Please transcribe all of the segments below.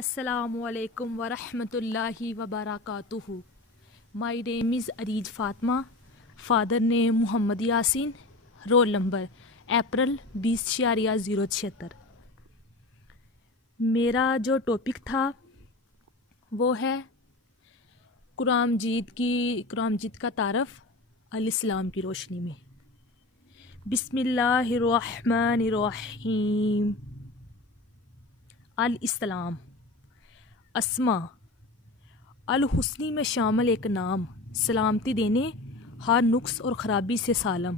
السلام علیکم ورحمۃ اللہ وبرکاتہ. My name is Areej Fatma. Father name Muhammad Yasin. Roll number April 20/076. میرا جو ٹاپک تھا وہ ہے قرآن مجید کا تعارف الاسلام کی روشنی میں. بسم اللہ الرحمن الرحیم. الاسلام اسما الحسنی میں شامل ایک نام، سلامتی دینے ہر نقص اور خرابی سے سالم.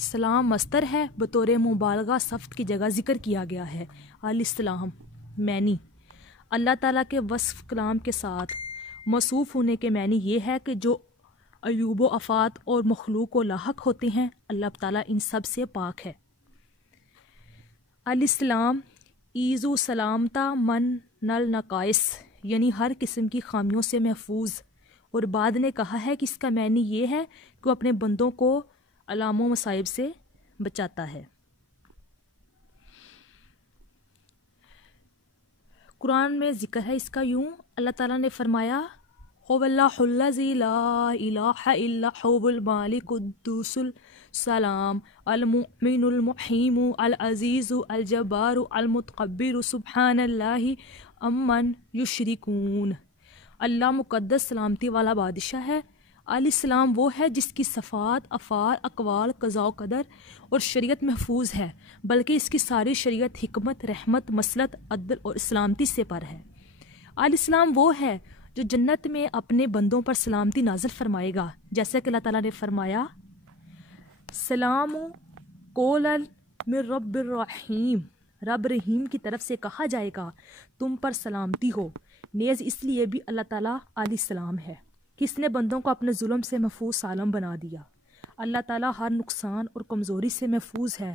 سلام مصدر ہے، بطور مبالغہ صفت کی جگہ ذکر کیا گیا ہے. الاسلام معنی اللہ تعالیٰ کے وصف کلام کے ساتھ موصوف ہونے کے معنی یہ ہے کہ جو عیوب و آفات اور مخلوق کو لاحق ہوتے ہیں اللہ تعالیٰ ان سب سے پاک ہے. الاسلام ایزو سلامتا من نل نقائص، یعنی ہر قسم کی خامیوں سے محفوظ. اور بعد نے کہا ہے کہ اس کا معنی یہ ہے کہ وہ اپنے بندوں کو علام و مصائب سے بچاتا ہے. قرآن میں ذکر ہے اس کا یوں، اللہ تعالیٰ نے فرمایا هو اللہ الذی لا الہ الا هو المالک القدوس السلام المؤمن المحیم العزیز الجبار المتکبر سبحان اللہ امن یشرکون. اللہ مقدس سلامتی والا بادشاہ ہے. الاسلام وہ ہے جس کی صفات، افعال، اقوال، قضاء و قدر اور شریعت محفوظ ہے، بلکہ اس کی ساری شریعت حکمت، رحمت، مصلحت، عدل اور سلامتی سے پر ہے. الاسلام وہ ہے جو جنت میں اپنے بندوں پر سلامتی نازل فرمائے گا، جیسے کہ اللہ تعالیٰ نے فرمایا سلام قولا من رب الرحیم، رب رحیم کی طرف سے کہا جائے گا تم پر سلامتی ہو. نیز اس لیے بھی اللہ تعالیٰ علیہ السلام ہے کہ اس نے بندوں کو اپنے ظلم سے محفوظ سالم بنا دیا. اللہ تعالیٰ ہر نقصان اور کمزوری سے محفوظ ہے.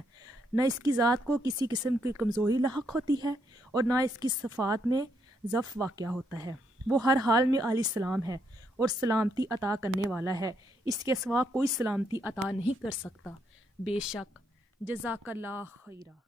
نہ اس کی ذات کو کسی قسم کی کمزوری لاحق ہوتی ہے اور نہ اس کی صفات میں ضعف واقع ہوتا ہے. وہ ہر حال میں علیہ السلام ہے اور سلامتی عطا کرنے والا ہے. اس کے سوا کوئی سلامتی عطا نہیں کر سکتا. بے شک. جزاک اللہ خیرہ.